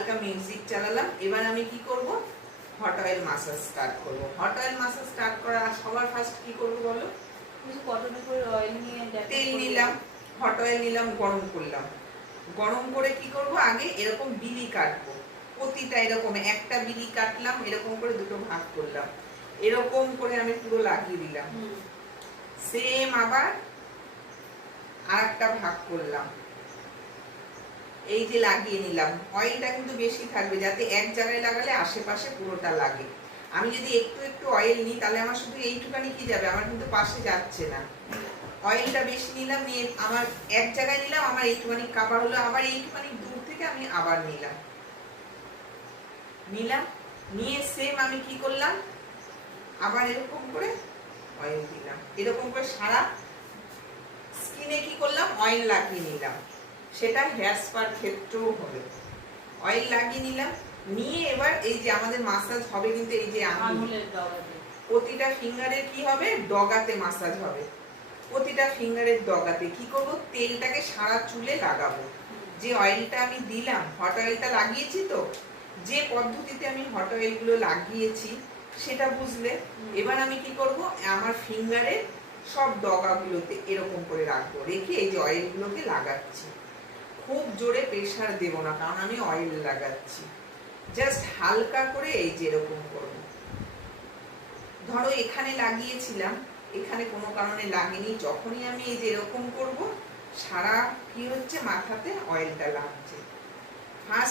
হালকা মিউজিক চালালাম। এবার আমি কি করব, হট অয়েল মাসাজ স্টার্ট করব। হট অয়েল মাসাজ স্টার্ট করার সবার ফার্স্ট কি করব বলো? কটনের করে অয়েল নিয়ে তেল নিলাম, হট অয়েল নিলাম, গরম করলাম। গরম করে কি করব, আগে এরকম বিলি কাটবো। প্রতিটা এরকম একটা বিলি কাটলাম, এরকম করে দুটো ভাগ করলাম, এরকম করে আমি পুরো লাগিয়ে দিলাম। সেম আবার আরেকটা ভাগ করলাম, এই যে লাগিয়ে নিলাম। অয়েলটা কিন্তু বেশি থাকবে, যাতে এক জায়গায় লাগালে আশেপাশে পুরোটা লাগে। আমি যদি একটু একটু অয়েল নিই তাহলে আমার শুধু এইটুকানি কি যাবে, আমার কিন্তু পাশে যাচ্ছে না। অয়েলটা বেশি নিলাম, নিয়ে আমার এক জায়গায় নিলাম, আমার এইটুকানি কাভার হলো, আবার এইটুকানি দূর থেকে আমি আবার নিলাম। নিয়ে সেম আমি কি করলাম, আবার এরকম করে অয়েল দিলাম, এরকম করে সারা স্কিনে কি করলাম, অয়েল লাগিয়ে নিলাম। সেটা হেয়ার স্পার ক্ষেত্রেও হবে। অয়েল লাগিয়ে নিলাম, নিয়ে এবার এই যে আমাদের মাসাজ হবে কিন্তু এই যে আঙুলের ডগাতে, প্রতিটা ফিঙ্গারের কি হবে, ডগাতে মাসাজ হবে। প্রতিটা ফিঙ্গারের ডগাতে কি করব, তেলটাকে সারা চুলে লাগাবো। যে অয়েলটা আমি দিলাম, হট অয়েলটা লাগিয়েছি তো, যে পদ্ধতিতে আমি হট অয়েল গুলো লাগিয়েছি সেটা বুঝলে। এবার আমি কি করব, আমার ফিঙ্গারের সব ডগাগুলোতে এরকম করে রাখবো, রেখে এই যে অয়েল গুলোকে লাগাচ্ছি। খুব জোরে প্রেসার দেব না, কারণ আমি অয়েল লাগাচ্ছি। জাস্ট হালকা করে এই যে এরকম করব। ধরো এখানে লাগিয়েছিলাম, এখানে কোনো কারণে লাগেনি, যখনই আমি এই যে এরকম করব, সারা কি হচ্ছে, মাথাতে অয়েলটা লাগছে। ফার্স্ট